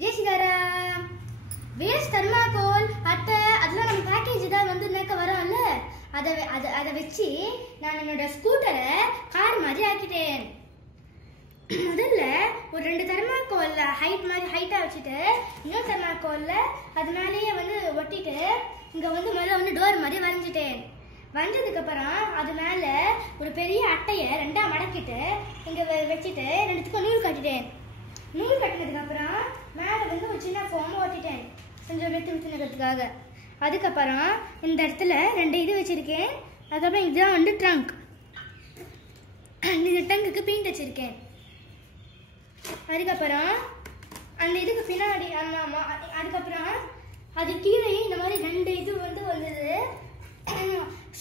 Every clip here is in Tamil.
ஜெய் ஸ்ரீராம். வேஸ்ட் தர்மாகோல் அட்டை அதெல்லாம் நம்ம பேக்கேஜ் தான் வந்து நேக்க வரோம்ல, அதை வச்சு நான் என்னோட ஸ்கூட்டரை கார் மாதிரி ஆக்கிட்டேன். முதல்ல ஒரு 2 தர்மாகோல்ல ஹைட்டா வச்சுட்டு இன்னொரு தர்மாகோல்ல அது மேலேயே வந்து ஒட்டிட்டு இங்க வந்து முதல்ல வந்து டோர் மாதிரி வரைஞ்சிட்டேன். வந்ததுக்கு அப்புறம் அது மேல ஒரு பெரிய அட்டையை 2ஆ மடக்கிட்டு இங்க வச்சுட்டு 2த்துக்கும் நூல் கட்டிட்டேன். நூல் கட்டினதுக்கு அப்புறம் மேல வந்து ஒரு சின்ன ஃபார்ம் ஓட்டிட்டேன் கொஞ்சம் வெத்துனதுக்காக. அதுக்கப்புறம் இந்த இடத்துல 2 இது வச்சிருக்கேன். அதுக்கப்புறம் இதுதான் வந்து ட்ரங்க். இந்த ட்ரங்க்குக்கு பெயிண்ட் வச்சிருக்கேன். அதுக்கப்புறம் அந்த இதுக்கு பின்னாடி அதுக்கப்புறம் அது கீழே இந்த மாதிரி 2 இது வந்து வந்தது.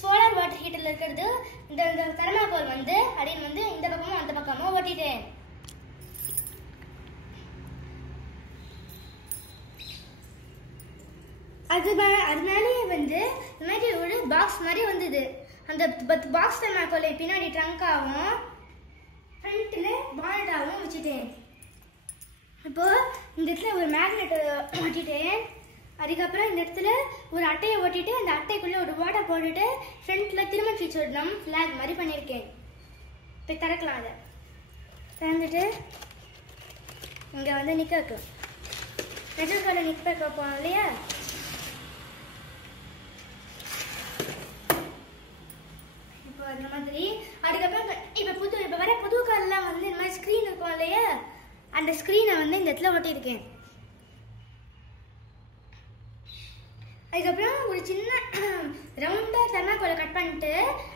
சோலார் வாட்டர் ஹீட்டர்ல இருக்கிறது இந்த தர்மாகோல் வந்து அப்படின்னு வந்து இந்த பக்கமும் அந்த பக்கமும் ஓட்டிட்டேன். அது மேலேயே வந்து இந்த மாதிரி ஒரு பாக்ஸ் மாதிரி வந்தது. அந்த பாக்ஸ் தர்மாகோலை பின்னாடி ட்ரங்காகவும் ஃப்ரண்ட்ல பானட்டாகவும் வச்சுட்டேன். இப்போ இந்த இடத்துல ஒரு மேக்னெட் ஒட்டிட்டேன். அதுக்கப்புறம் இந்த இடத்துல ஒரு அட்டையை ஒட்டிட்டு அந்த அட்டைக்குள்ள ஒரு வாட்டர் போட்டுட்டு ஃப்ரண்ட்ல திரும்ப ஃபீச்சர்டம் ஃபிளாக் மாதிரி பண்ணியிருக்கேன். இப்போ திறக்கலாம். அதை திறந்துட்டு இங்கே வந்து நிற்க வைக்கும் நெஜக்கால நிற்க வைப்போம் இல்லையா, இப்போ அந்த மாதிரி. அதுக்கப்புறம் இப்போ வர புது கார்லாம் வந்து இந்த மாதிரி ஸ்க்ரீன் இருக்கும் இல்லையா, அந்த ஸ்க்ரீனை வந்து இந்த இடத்துல ஒட்டியிருக்கேன். அதுக்கப்புறம் ஒரு சின்ன ரவுண்டா தர்மாகோலை கட் பண்ணிட்டு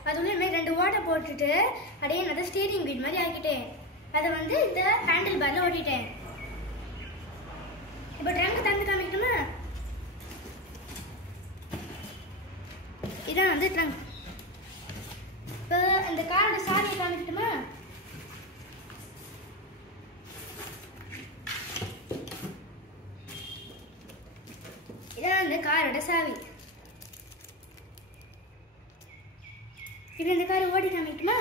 அதுல இந்த மாதிரி 2 வாட்டர் போட்டுட்டு அப்படியே நான் ஸ்டீரிங் வீல் மாதிரி ஆக்கிட்டேன். அதை வந்து இந்த ஹேண்டில் பார்ல ஓட்டிட்டேன். இப்போ ட்ரங்க் திறந்து காமிக்கணுமா? இதான் வந்து ட்ரங்க். இப்போ இந்த காரோட சாவியை காமிக்கட்டுமா? இதான் அந்த காரோட சாவி. இப்போ இந்த காரை ஓடி காமிக்கணுமா?